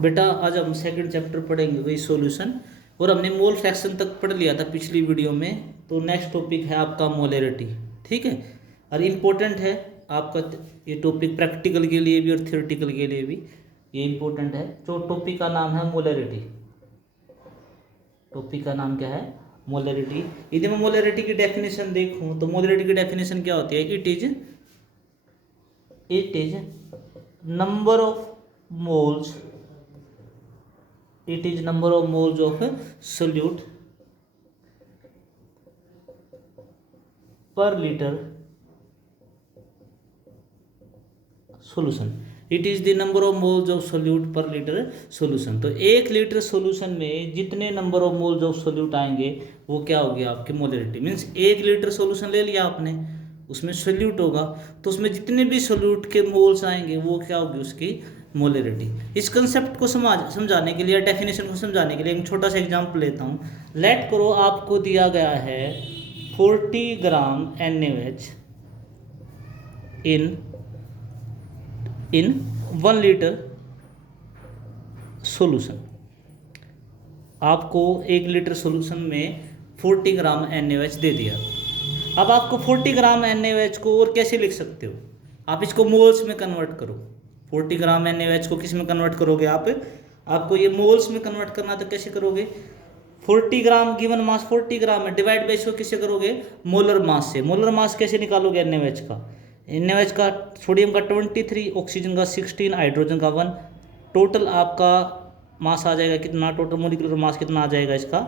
बेटा आज हम सेकंड चैप्टर पढ़ेंगे वही सॉल्यूशन। और हमने मोल फ्रैक्शन तक पढ़ लिया था पिछली वीडियो में। तो नेक्स्ट टॉपिक है आपका मोलैरिटी। ठीक है, और इम्पोर्टेंट है आपका ये टॉपिक प्रैक्टिकल के लिए भी और थियोरेटिकल के लिए भी ये इम्पोर्टेंट है। जो टॉपिक का नाम है मोलैरिटी। टॉपिक का नाम क्या है? मोलैरिटी। यदि मैं मोलैरिटी की डेफिनेशन देखूं तो मोलैरिटी की डेफिनेशन क्या होती है? It is number of moles, it is number of moles of solute per liter solution. It is the number of moles of solute per liter solution. तो 1 लीटर सॉल्यूशन में जितने number of moles of solute आएंगे वो क्या होगी आपकी molarity. Means 1 litre solution ले लिया आपने, उसमें सोल्यूट होगा तो उसमें जितने भी सोल्यूट के मोल्स आएंगे वो क्या होगी उसकी मोलैरिटी। इस कंसेप्ट को समझाने के लिए, डेफिनेशन को समझाने के लिए एक छोटा सा एग्जांपल लेता हूँ। लेट करो आपको दिया गया है 40 ग्राम NaOH इन 1 लीटर सॉल्यूशन। आपको 1 लीटर सॉल्यूशन में 40 ग्राम NaOH दे दिया। अब आपको 40 ग्राम NaOH को और कैसे लिख सकते हो? आप इसको मोल्स में कन्वर्ट करो। 40 ग्राम NaOH को किस में कन्वर्ट करोगे आप? आपको ये मोल्स में कन्वर्ट करना तो कैसे करोगे? 40 ग्राम गिवन मास 40 ग्राम है, डिवाइड बाई इसको किससे करोगे? मोलर मास से। मोलर मास कैसे निकालोगे NaOH का? NaOH का सोडियम का 23, ऑक्सीजन का 16, हाइड्रोजन का 1। टोटल आपका मास आ जाएगा कितना? टोटल मोलिकुलर मास कितना आ जाएगा इसका?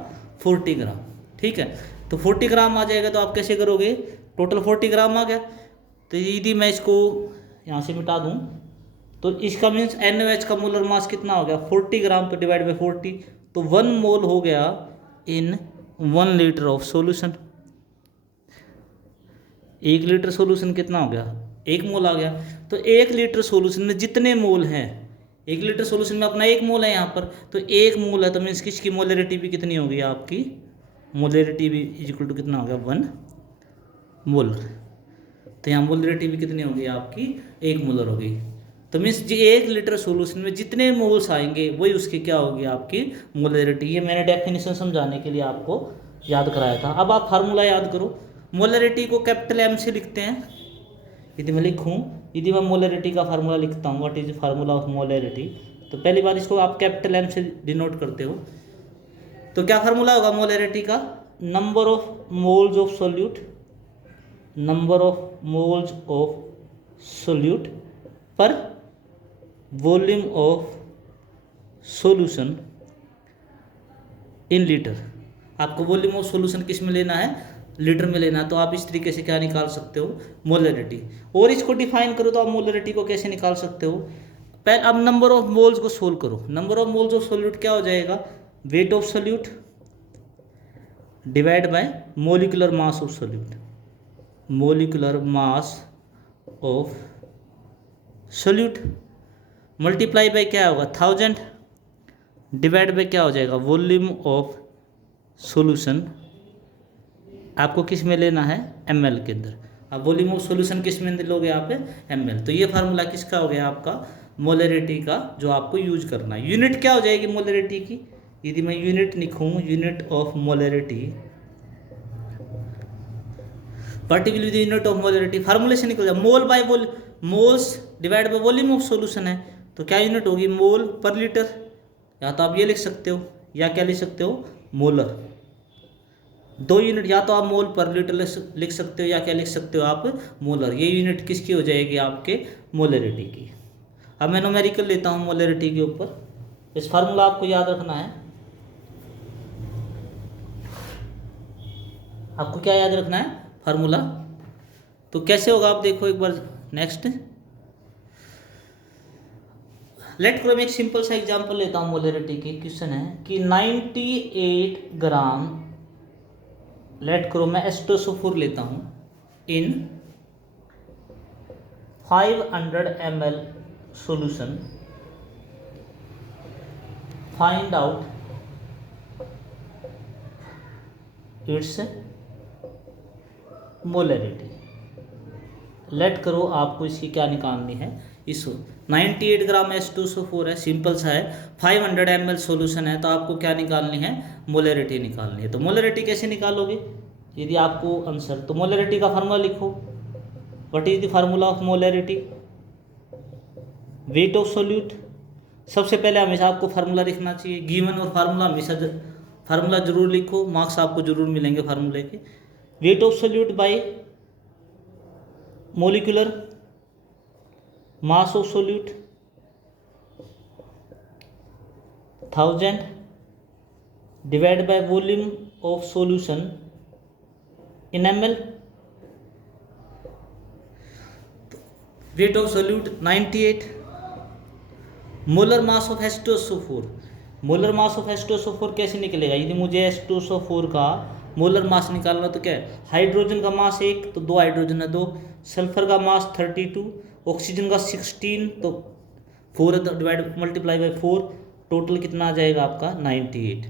40 ग्राम। ठीक है, तो 40 ग्राम आ जाएगा तो आप कैसे करोगे? टोटल 40 ग्राम आ गया। तो यदि मैं इसको यहाँ से मिटा दूँ तो इसका मीन्स NaOH का मोलर मास कितना हो गया? 40 ग्राम, तो डिवाइड बाई 40, तो 1 मोल हो गया इन 1 litre of solution. 1 litre solution कितना हो गया? 1 मोल आ गया। तो 1 लीटर सॉल्यूशन में जितने मोल हैं, 1 लीटर सॉल्यूशन में अपना 1 मोल है यहाँ पर, तो 1 मोल है तो मीन्स किसकी मोलैरिटी भी कितनी होगी आपकी? मोलैरिटी भी इक्वल टू कितना हो गया? 1 मोलर। तो यहाँ मोलैरिटी भी कितनी होगी आपकी? 1 मोलर होगी। तो मीन्स 1 लीटर सॉल्यूशन में जितने मोल्स आएंगे वही उसकी क्या होगी? आपकी मोलैरिटी। ये मैंने डेफिनेशन समझाने के लिए आपको याद कराया था। अब आप फार्मूला याद करो। मोलैरिटी को कैपिटल M से लिखते हैं। यदि मैं लिखूँ, यदि मैं मोलैरिटी का फार्मूला लिखता हूँ, what is formula of molarity, तो पहली बार इसको आप कैपिटल M से डिनोट करते हो। तो क्या फार्मूला होगा मोलैरिटी का? Number of moles of solute, number of moles of solute पर volume of solution in litre. आपको वॉल्यूम ऑफ सॉल्यूशन किस में लेना है? लीटर में लेना है। तो आप इस तरीके से क्या निकाल सकते हो? मोलैरिटी। और इसको डिफाइन करो तो आप मोलैरिटी को कैसे निकाल सकते हो? पहले अब नंबर ऑफ मोल्स को सोल्व करो। Number of moles of solute क्या हो जाएगा? Weight of solute divide by molecular mass of solute. Molecular mass of solute multiply by क्या होगा? 1000 डिवाइड बाय क्या हो जाएगा? Volume of solution. आपको किस में लेना है? ml के अंदर। अब वॉल्यूम ऑफ सॉल्यूशन किस में लोगे आप? ml। तो ये फार्मूला किसका हो गया? आपका मोलैरिटी का, जो आपको यूज करना है। यूनिट क्या हो जाएगी मोलैरिटी की? यदि मैं यूनिट लिखूँ, unit of molarity, particular with unit of molarity, फार्मूले से निकल जाए। Mole by moles divide by volume of solution है, तो क्या यूनिट होगी? मोल पर लीटर। या तो आप ये लिख सकते हो या क्या लिख सकते हो? मोलर। 2 यूनिट, या तो आप मोल पर लीटर लिख सकते हो या क्या लिख सकते हो आप? मोलर। ये यूनिट किसकी हो जाएगी? आपके मोलैरिटी की। अब मैं न्यूमेरिकल लेता हूँ मोलैरिटी के ऊपर। इस फार्मूला आपको याद रखना है। आपको क्या याद रखना है? फार्मूला। तो कैसे होगा आप देखो एक बार। नेक्स्ट लेट करो मैं एक सिंपल सा एग्जांपल लेता हूँ मोलैरिटी की। क्वेश्चन है कि 98 ग्राम, लेट करो मैं एस्टोसोफोर लेता हूँ, in 500 ml solution, find out its molarity. Let करो आपको इसकी क्या निकालनी है? इस 98 ग्राम H2SO4 है, सिंपल सा है। 500 ml सॉल्यूशन है, तो आपको क्या निकालनी है, मोलरिटी निकालनी है। तो मोलरिटी कैसे निकालोगे, यदि आपको आंसर, तो मोलरिटी का फार्मूला लिखो। What is the formula of molarity, weight of solute. सबसे पहले हमेशा आपको फार्मूला लिखना चाहिए, गिवन और फार्मूला हमेशा फार्मूला जरूर लिखो, मार्क्स आपको जरूर मिलेंगे फार्मूले के। Weight of solute bye molecular mass of solute 1000 divide by volume of solution in ml। Weight of solute 98, molar mass of H2SO4। Molar mass of H2SO4 कैसे निकलेगा, यदि मुझे H2SO4 का मोलर मास निकालना, तो क्या है, हाइड्रोजन का मास 1, तो 2 हाइड्रोजन है 2, सल्फर का मास 32, ऑक्सीजन का 16, तो 4 डिवाइड मल्टीप्लाई बाय 4, टोटल कितना आ जाएगा आपका 98।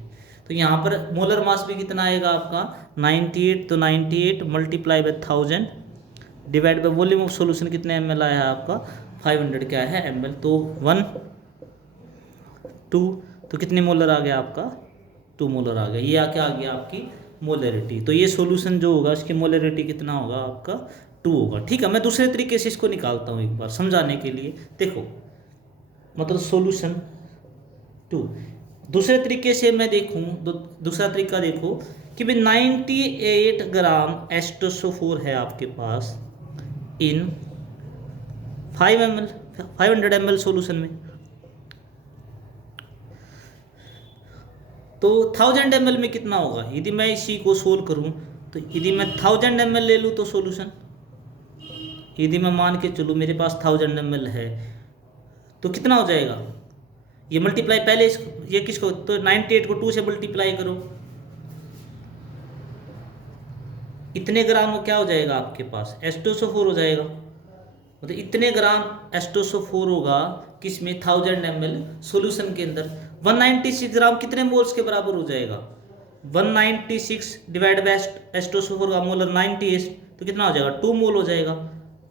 तो यहाँ पर मोलर मास भी कितना आएगा आपका 98, तो 98 multiply by 1000 divide by volume of solution कितने ml आया है आपका 500 क्या है ml, तो 1 2, तो कितने मोलर आ गया आपका 2 मोलर आ गया। ये क्या आ गया आपकी मोलरिटी। तो ये सॉल्यूशन जो होगा इसकी मोलरिटी कितना होगा आपका 2 होगा। ठीक है, मैं दूसरे तरीके से इसको निकालता हूँ एक बार समझाने के लिए। देखो मतलब सॉल्यूशन 2 दूसरे तरीके से मैं देखूँ, दूसरा तरीका देखो कि भाई 98 ग्राम H2SO4 है आपके पास इन 500 ml सॉल्यूशन में, तो 1000 ml में कितना होगा। यदि मैं इसी को सोल्व करूं, तो यदि मैं 1000 ml ले लूं तो सॉल्यूशन, यदि मैं मान के चलूं मेरे पास 1000 ml है, तो कितना हो जाएगा, ये मल्टीप्लाई पहले ये किसको, तो 98 को 2 से मल्टीप्लाई करो, इतने ग्राम क्या हो जाएगा आपके पास H2SO4 हो जाएगा। मतलब इतने ग्राम H2SO4 होगा किसमें 1000 ml सॉल्यूशन के अंदर। 196 ग्राम कितने मोल्स के बराबर हो जाएगा, 196 डिवाइड बाय H2SO4 का मोलर 98, तो कितना हो जाएगा 2 मोल हो जाएगा।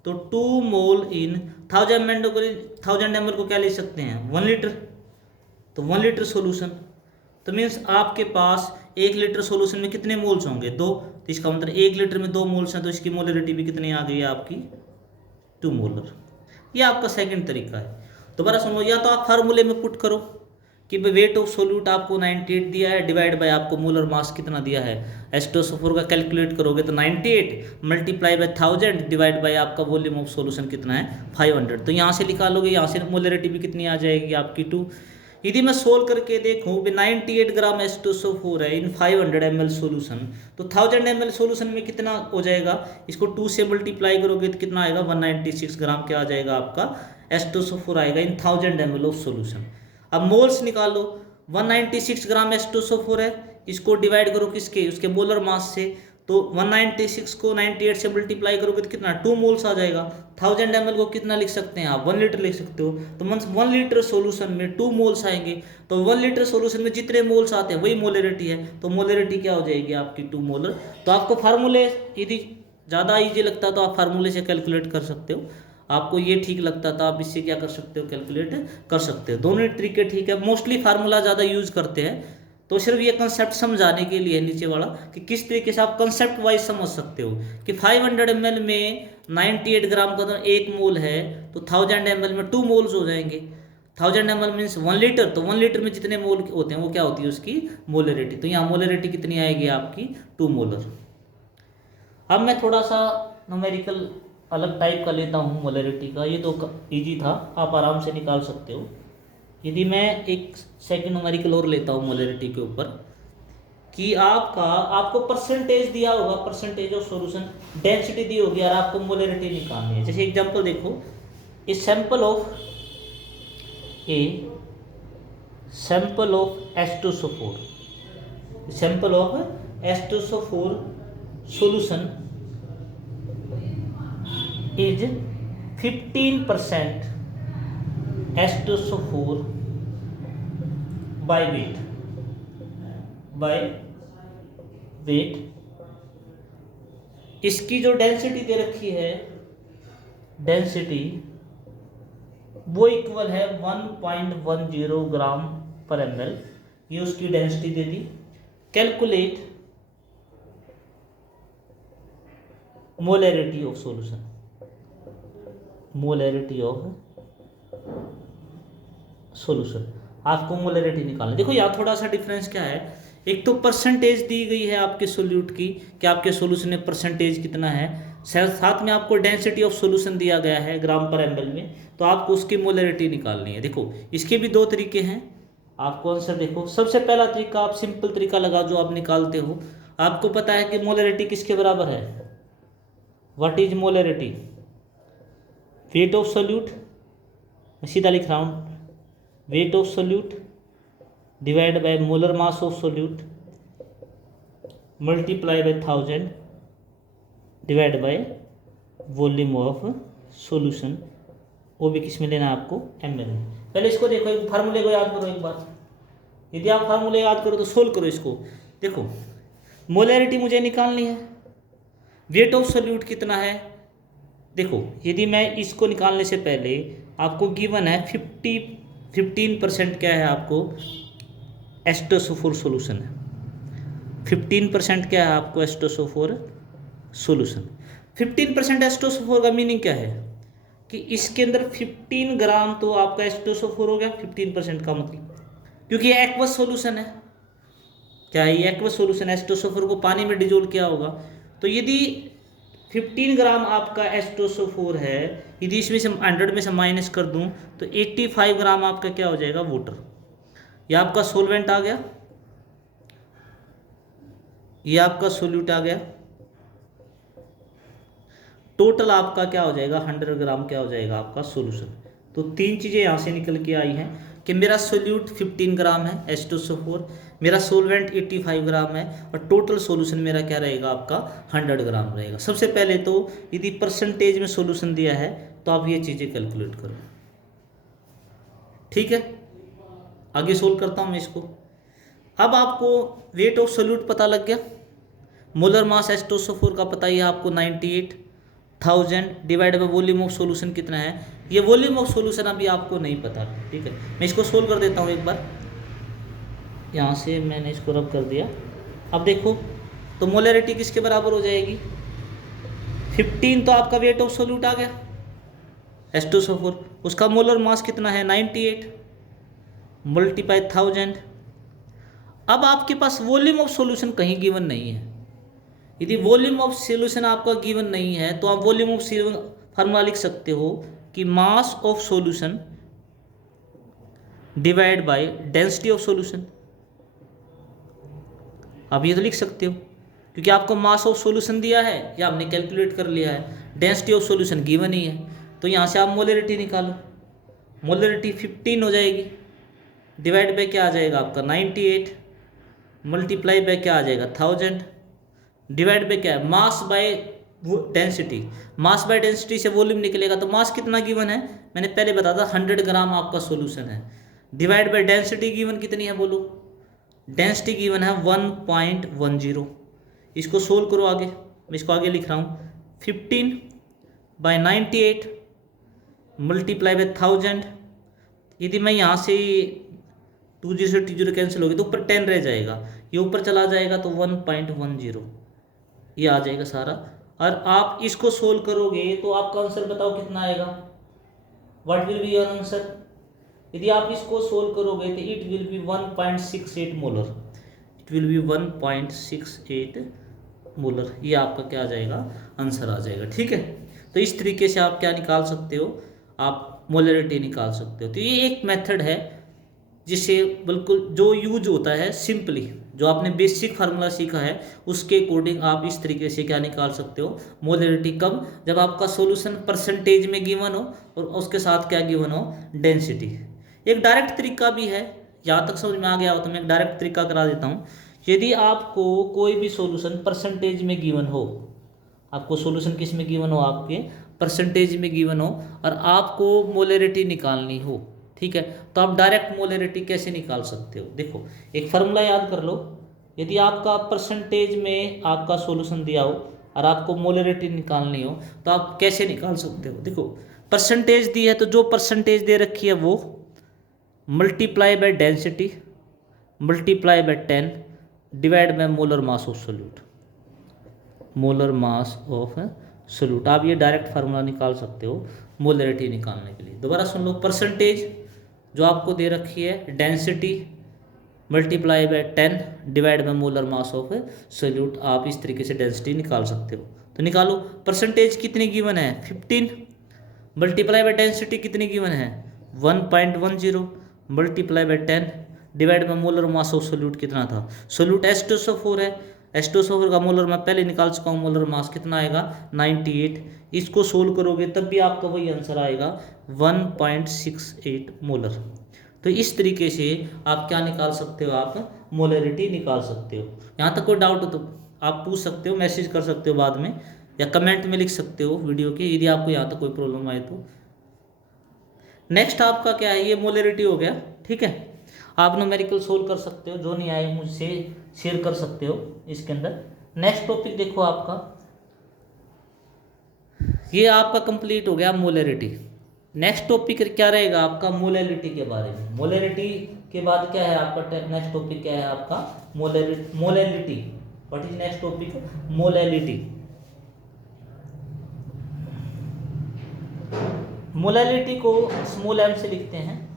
तो 2 मोल इन 1000 ml को क्या ले सकते हैं 1 लीटर, तो 1 लीटर सॉल्यूशन। तो मीन्स आपके पास 1 लीटर सॉल्यूशन में कितने मोल्स होंगे 2, तो इसका मतलब 1 लीटर में 2 मोल्स हैं, तो इसकी मोलरिटी भी कितनी आ गई है आपकी 2 मोलर। ये आपका सेकंड तरीका है। दोबारा सुनो, या तो आप फार्मूले में पुट करो कि वेट ऑफ सोल्यूट आपको 98 दिया है, डिवाइड बाय आपको मोलर मास कितना दिया है H2SO4 का, कैलकुलेट करोगे तो 98 मल्टीप्लाई बाय 1000 डिवाइड बाय आपका वॉल्यूम ऑफ सॉल्यूशन कितना है 500। तो यहाँ से निकालोगे, यहाँ से मोलरिटी भी कितनी आ जाएगी आपकी 2। यदि मैं सोल्व करके देखूँ 98 ग्राम H2SO4 है इन 500 ml सॉल्यूशन, तो 1000 ml सॉल्यूशन में कितना हो जाएगा, इसको 2 से मल्टीप्लाई करोगे तो कितना आएगा 196 ग्राम क्या आ जाएगा आपका H2SO4 आएगा इन 1000 ml ऑफ सॉल्यूशन। अब मोल्स निकालो, 196 ग्राम H2SO4 है, इसको डिवाइड करो किसके, उसके मोलर मास से, तो 196 को 98 से मल्टीप्लाई करोगे तो कितना 2 मोल्स आ जाएगा। 1000 ml को कितना लिख सकते हैं आप 1 लीटर लिख सकते हो। तो 1 लीटर सॉल्यूशन में 2 मोल्स आएंगे, तो 1 लीटर सॉल्यूशन में जितने मोल्स आते हैं वही मोलरिटी है, तो मोलरिटी क्या हो जाएगी आपकी 2 मोलर। तो आपको फार्मूले यदि ज़्यादा ईजी लगता है तो आप फार्मूले से कैलकुलेट कर सकते हो, आपको ये ठीक लगता था आप इससे क्या कर सकते हो कैलकुलेट कर सकते हो। दोनों तरीके ठीक है, मोस्टली फार्मूला ज़्यादा यूज करते हैं। तो सिर्फ ये कंसेप्ट समझाने के लिए नीचे वाला कि किस तरीके से आप कंसेप्ट वाइज समझ सकते हो कि 500 ml में 98 ग्राम का 1 मोल है, तो 1000 ml में 2 मोल्स हो जाएंगे। 1000 ml मीन्स 1 लीटर, तो 1 लीटर में जितने मोल होते हैं वो क्या होती है उसकी मोलरिटी। तो यहाँ मोलरिटी कितनी आएगी आपकी 2 मोलर। अब मैं थोड़ा सा न्यूमेरिकल अलग टाइप का लेता हूँ मोलरिटी का, ये तो ईजी था आप आराम से निकाल सकते हो। यदि मैं एक सेकंड न्यूमेरिकल और लेता हूँ मोलरिटी के ऊपर कि आपको परसेंटेज दिया होगा, परसेंटेज ऑफ सॉल्यूशन डेंसिटी दी होगी और आपको मोलरिटी निकालनी है। जैसे एग्जांपल देखो, a sample of H2SO4, sample of H2SO4 solution is 15% H2SO4 by weight। इसकी जो डेंसिटी दे रखी है, डेंसिटी वो इक्वल है 1.10 ग्राम पर ml, ये उसकी density they the. Calculate molarity of solution, molarity of solution, आपको मोलैरिटी निकालना। देखो यहाँ थोड़ा सा डिफरेंस क्या है, एक तो परसेंटेज दी गई है आपके सोल्यूट की कि आपके सॉल्यूशन में परसेंटेज कितना है, साथ में आपको डेंसिटी ऑफ सॉल्यूशन दिया गया है ग्राम पर ml में, तो आपको उसकी मोलैरिटी निकालनी है। देखो इसके भी दो तरीके हैं, आपको आंसर देखो। सबसे पहला तरीका, आप सिंपल तरीका लगा जो आप निकालते हो, आपको पता है कि मोलैरिटी किसके बराबर है, what is molarity, weight of solute, सीधा लिख रहा हूँ, weight of solute divide by molar mass of solute multiply by 1000 divide by volume of solution, वो भी किस में लेना है आपको, ml में। पहले इसको देखो, एक फार्मूले को याद करो एक बार, यदि आप फार्मूले याद करो तो सोल्व करो इसको। देखो मोलैरिटी मुझे निकालनी है, वेट ऑफ सोल्यूट कितना है, देखो यदि मैं इसको निकालने से पहले आपको गिवन है 15% क्या है आपको, H2SO4 सोल्यूशन है, 15% क्या है आपको H2SO4 सोल्यूशन। 15% H2SO4 का मीनिंग क्या है कि इसके अंदर 15 ग्राम तो आपका H2SO4 हो गया, 15% का मतलब, क्योंकि ये एक्वस सोल्यूशन है, क्या है ये एक्वस सोल्यूशन है, H2SO4 को पानी में डिजोल्व किया होगा। तो यदि 15 ग्राम आपका H2SO4 है, यदि इसमें से 100 में से माइनस कर दूं तो 85 ग्राम आपका क्या हो जाएगा, वाटर। ये आपका सोलवेंट आ गया, ये आपका सोल्यूट आ गया, टोटल आपका क्या हो जाएगा, 100 ग्राम क्या हो जाएगा आपका सोल्यूशन। तो तीन चीज़ें यहाँ से निकल के आई हैं कि मेरा सोल्यूट 15 ग्राम है H2SO4, मेरा सोलवेंट 85 ग्राम है, और टोटल सोल्यूशन मेरा क्या रहेगा आपका 100 ग्राम रहेगा। सबसे पहले तो यदि परसेंटेज में सोल्यूशन दिया है तो आप ये चीज़ें कैलकुलेट करो, ठीक है। आगे सोल्व करता हूँ मैं इसको। अब आपको वेट ऑफ सोल्यूट पता लग गया, मोलर मास H2SO4 का पता ही है आपको 98,000 divide by volume of solution कितना है, ये वॉल्यूम ऑफ सॉल्यूशन अभी आपको नहीं पता, ठीक है। मैं इसको सोल्व कर देता हूँ एक बार, यहाँ से मैंने इसको रब कर दिया। अब देखो तो मोलैरिटी किसके बराबर हो जाएगी, 15 तो आपका वेट ऑफ सोल्यूट आ गया H2SO4, उसका मोलर मास कितना है 98 मल्टीप्लाई 1000। अब आपके पास वॉल्यूम ऑफ सॉल्यूशन कहीं गिवन नहीं है, यदि वॉल्यूम ऑफ सॉल्यूशन आपका गिवन नहीं है तो आप वॉल्यूम ऑफ फार्मूला लिख सकते हो कि mass of solution divide by density of solution. आप ये तो लिख सकते हो क्योंकि आपको मास ऑफ सॉल्यूशन दिया है या आपने कैलकुलेट कर लिया है, डेंसिटी ऑफ सॉल्यूशन गिवन ही है, तो यहाँ से आप मोलैरिटी निकालो। मोलैरिटी 15 हो जाएगी, डिवाइड बाय क्या आ जाएगा आपका 98 मल्टीप्लाई बाय क्या आ जाएगा 1000 डिवाइड बाय क्या है mass by density. Mass by density से वॉल्यूम निकलेगा, तो मास कितना गिवन है मैंने पहले बताया था 100 ग्राम आपका सॉल्यूशन है, डिवाइड बाय डेंसिटी गिवन कितनी है बोलो, डेंसिटी गिवन है 1.10। इसको सोल्व करो आगे, मैं इसको आगे लिख रहा हूँ 15 बाय 98 मल्टीप्लाई बाय 1000। यदि मैं यहाँ से 20 से 20 कैंसिल होगी तो ऊपर 10 रह जाएगा, ये ऊपर चला जाएगा तो 1.10 ये आ जाएगा सारा। और आप इसको सोल्व करोगे तो आपका आंसर बताओ कितना आएगा, what will be your answer. यदि आप इसको सोल्व करोगे तो it will be 1.68 molar, it will be 1.68 molar, ये आपका क्या आ जाएगा आंसर आ जाएगा, ठीक है। तो इस तरीके से आप क्या निकाल सकते हो, आप मोलैरिटी निकाल सकते हो। तो ये एक मेथड है जिसे बिल्कुल जो यूज होता है सिंपली, जो आपने बेसिक फार्मूला सीखा है उसके अकॉर्डिंग आप इस तरीके से क्या निकाल सकते हो मोलैरिटी। कब, जब आपका सॉल्यूशन परसेंटेज में गिवन हो और उसके साथ क्या गिवन हो, डेंसिटी। एक डायरेक्ट तरीका भी है, यहाँ तक समझ में आ गया हो तो मैं एक डायरेक्ट तरीका करा देता हूँ। यदि आपको कोई भी सॉल्यूशन परसेंटेज में गिवन हो, आपको सॉल्यूशन किस में गिवन हो, आपके परसेंटेज में गिवन हो, और आपको मोलैरिटी निकालनी हो, ठीक है, तो आप डायरेक्ट मोलैरिटी कैसे निकाल सकते हो। देखो एक फार्मूला याद कर लो, यदि आपका परसेंटेज में आपका सॉल्यूशन दिया हो और आपको मोलैरिटी निकालनी हो तो आप कैसे निकाल सकते हो। देखो परसेंटेज दी है तो जो परसेंटेज दे रखी है वो multiply by density multiply by 10 divide by molar mass of solute, molar mass of solute. आप ये डायरेक्ट फार्मूला निकाल सकते हो मोलरिटी निकालने के लिए। दोबारा सुन लो, परसेंटेज जो आपको दे रखी है, density multiply by 10 divide by molar mass of solute. आप इस तरीके से डेंसिटी निकाल सकते हो। तो निकालो, परसेंटेज कितनी गिवन है 15 मल्टीप्लाई बाय डेंसिटी कितनी गिवन है 1.10 multiply by 10 divide by molar mass of solute कितना था, सोल्यूट H2SO4 है, H2SO4 का मोलर मैं पहले निकाल चुका हूँ, मोलर मास कितना आएगा 98। इसको सोल्व करोगे तब भी आपका वही आंसर आएगा 1.68 मोलर। तो इस तरीके से आप क्या निकाल सकते हो, आप मोलरिटी निकाल सकते हो। यहाँ तक कोई डाउट हो तो आप पूछ सकते हो, मैसेज कर सकते हो बाद में, या कमेंट में लिख सकते हो वीडियो के, यदि आपको यहाँ तक कोई प्रॉब्लम आए तो। नेक्स्ट आपका क्या है, ये मोलरिटी हो गया, ठीक है। आप न्यूमेरिकल सोल्व कर सकते हो, जो नहीं आए मुझसे शेयर कर सकते हो इसके अंदर। नेक्स्ट टॉपिक देखो आपका, ये आपका कंप्लीट हो गया मोलरिटी। नेक्स्ट टॉपिक क्या रहेगा आपका, मोलरिटी के बारे में। मोलरिटी के बाद क्या है आपका नेक्स्ट टॉपिक, क्या है आपका molarity. What is next topic, molarity. Molarity को स्मॉल m से लिखते हैं।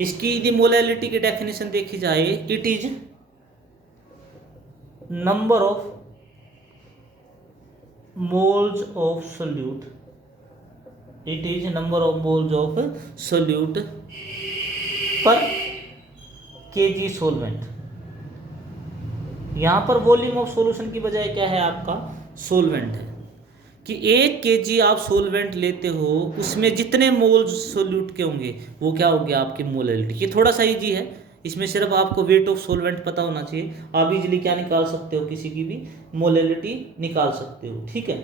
इसकी यदि मोलरिटी की डेफिनेशन देखी जाए, it is number of moles of solute, it is number of moles of solute पर केजी सोलवेंट। यहां पर वॉल्यूम ऑफ सॉल्यूशन की बजाय क्या है आपका सोलवेंट है, कि 1 kg आप सोलवेंट लेते हो उसमें जितने मोल्स सोल्यूट के होंगे वो क्या हो गया आपकी मोलरिटी। ये थोड़ा सा इजी है, इसमें सिर्फ आपको वेट ऑफ सोलवेंट पता होना चाहिए, आप इजीली क्या निकाल सकते हो, किसी की भी मोलरिटी निकाल सकते हो, ठीक है।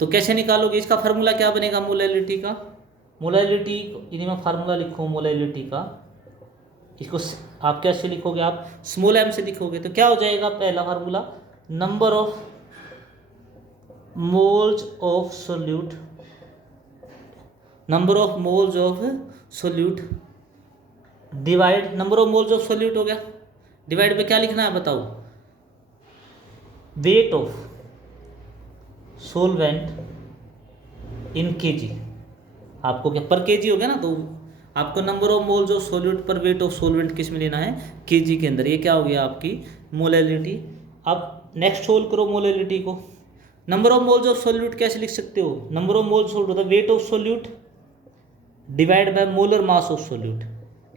तो कैसे निकालोगे, इसका फार्मूला क्या बनेगा मोलरिटी का, मोलरिटी यदि मैं फार्मूला लिखूँ मोलरिटी का, इसको आप कैसे लिखोगे, आप स्मॉल m से लिखोगे तो क्या हो जाएगा, पहला formula number of moles of solute, number of moles of solute divide number of moles of solute हो गया, डिवाइड पे क्या लिखना है बताओ, weight of solvent in KG. आपको क्या पर केजी हो गया ना, तो आपको number of moles of solute पर वेट ऑफ सोलवेंट किस में लेना है, केजी के अंदर। ये क्या हो गया आपकी मोलरिटी। अब नेक्स्ट सोल्व करो मोलरिटी को। Number of moles of solute कैसे लिख सकते हो, नंबर ऑफ मोल्स होता है weight of solute divide by molar mass of solute.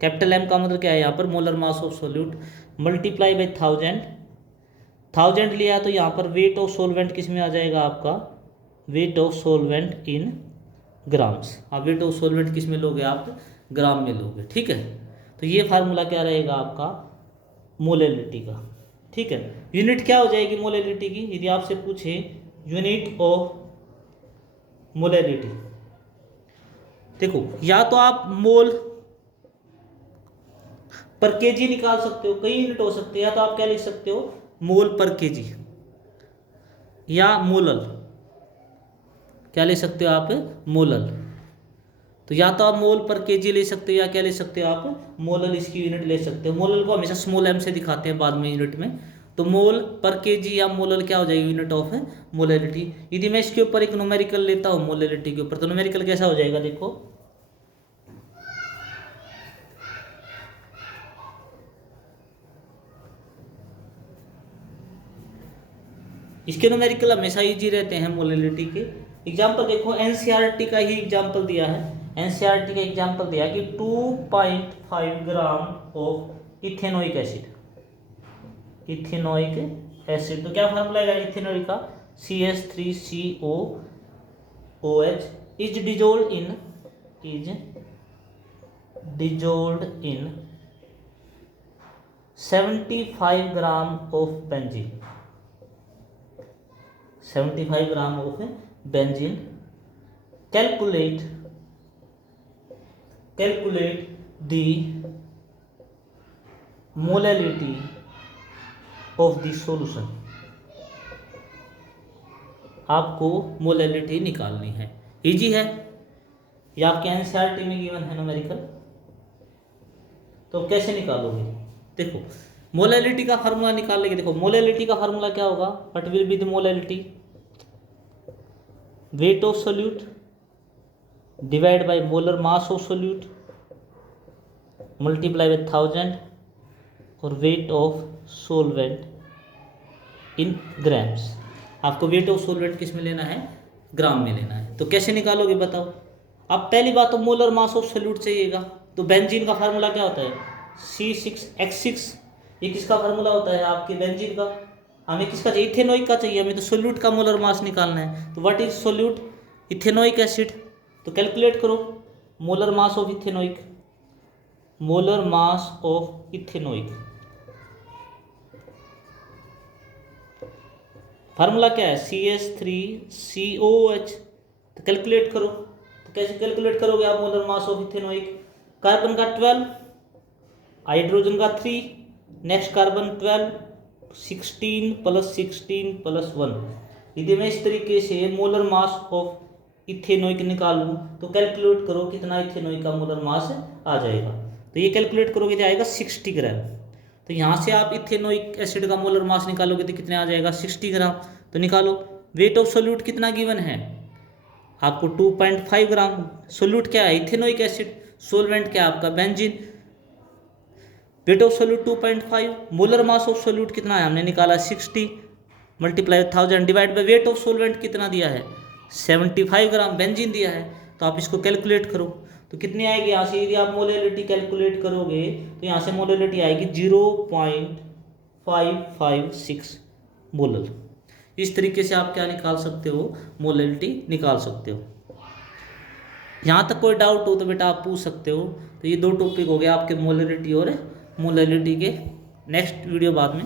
Capital M का मतलब क्या है यहाँ पर, molar mass of solute multiply by 1000 लिया तो यहाँ पर वेट ऑफ सोलवेंट किस में आ जाएगा आपका, weight of solvent in grams. आप वेट ऑफ सोलवेंट किस में लोगे, आप ग्राम में लोगे, ठीक है। तो ये फार्मूला क्या रहेगा आपका मोलरिटी का, ठीक है। यूनिट क्या हो जाएगी मोलरिटी की, यदि आपसे पूछे यूनिट ऑफ मोलरिटी, देखो या तो आप मोल पर केजी निकाल सकते हो, कई यूनिट हो सकते हैं, या तो आप क्या लिख सकते हो मोल पर केजी, या मोलल, क्या ले सकते हो आप मोलल। तो या तो आप मोल पर केजी ले सकते हो, या क्या ले सकते हो आप मोलल, इसकी यूनिट ले सकते हो। मोलल को हमेशा स्मॉल m से दिखाते हैं बाद में यूनिट में, तो मोल पर केजी या मोलल क्या हो जाएगी यूनिट ऑफ मोलरिटी। यदि मैं इसके ऊपर एक न्यूमेरिकल लेता हूँ मोलरिटी के ऊपर, तो न्यूमेरिकल कैसा हो जाएगा, देखो इसके न्यूमेरिकल हमेशा इजी रहते हैं मोलरिटी के। एग्जाम्पल देखो, एनसीईआरटी का ही एग्जाम्पल दिया है, एनसीईआरटी का एग्जाम्पल दिया है कि 2.5 gram of ethanoic acid, ethanoic acid. तो क्या फार्मूला है इथेनोइक का, CH3COOH is dissolved in 75 gram of benzene, 75 gram of benzene. Calculate the molarity of the solution. आपको मोलरिटी निकालनी है। इजी है, ये आपके एनसीईआरटी में गिवन है न्यूमेरिकल। तो कैसे निकालोगे? देखो मोलैलिटी का फार्मूला निकालने के, देखो मोलैलिटी का फार्मूला क्या होगा, what will be the molality, weight of solute divide by molar mass of solute multiply by 1000 और weight of solvent in grams. आपको वेट ऑफ सोलवेंट किस में लेना है, ग्राम में लेना है। तो कैसे निकालोगे बताओ। अब पहली बात तो मोलर मास ऑफ सोल्यूट चाहिएगा, तो बेंजीन का फार्मूला क्या होता है, C6H6। ये किसका फार्मूला होता है, आपके बेंजीन का। हमें किसका चाहिए, इथेनोइक का चाहिए, हमें तो सोल्यूट का मोलर मास निकालना है। तो what is solute, ethanoic acid. तो कैलकुलेट करो molar mass of ethanoic, molar mass of ethanoic formula क्या है, CH3COOH। तो कैलकुलेट करो, तो कैसे कैलकुलेट करोगे आप molar mass of ethanoic, carbon का 12, हाइड्रोजन का 3, नेक्स्ट कार्बन 12, 16 + 16 + 1। यदि मैं इस तरीके से मोलर मास ऑफ इथेनोइक निकालूं तो कैलकुलेट करो कितना इथेनोइक का मोलर मास आ जाएगा। तो ये कैलकुलेट करोगे तो आएगा 60 ग्राम। तो यहाँ से आप इथेनोइक एसिड का मोलर मास निकालोगे तो कितने आ जाएगा, 60 ग्राम। तो निकालो। वेट ऑफ सोल्यूट कितना गिवन है आपको, 2.5 ग्राम। सोल्यूट क्या है, इथेनोइक एसिड। सोलवेंट क्या है आपका, benzene. Weight of solute 2.5, molar mass of solute कितना है हमने निकाला 60 multiply 1000 divide by weight of solvent कितना दिया है 75 ग्राम बेंजीन दिया है। तो आप इसको कैलकुलेट करो तो कितनी आएगी यहाँ से, यदि आप मोलैलिटी कैलकुलेट करोगे तो यहाँ से मोलैलिटी आएगी 0.556 मोलर। इस तरीके से आप क्या निकाल सकते हो, मोलैलिटी निकाल सकते हो। यहाँ तक कोई डाउट हो तो बेटा आप पूछ सकते हो। तो ये दो टॉपिक हो गए आपके मोलैलिटी और मोलैलिटी के। नेक्स्ट वीडियो बाद में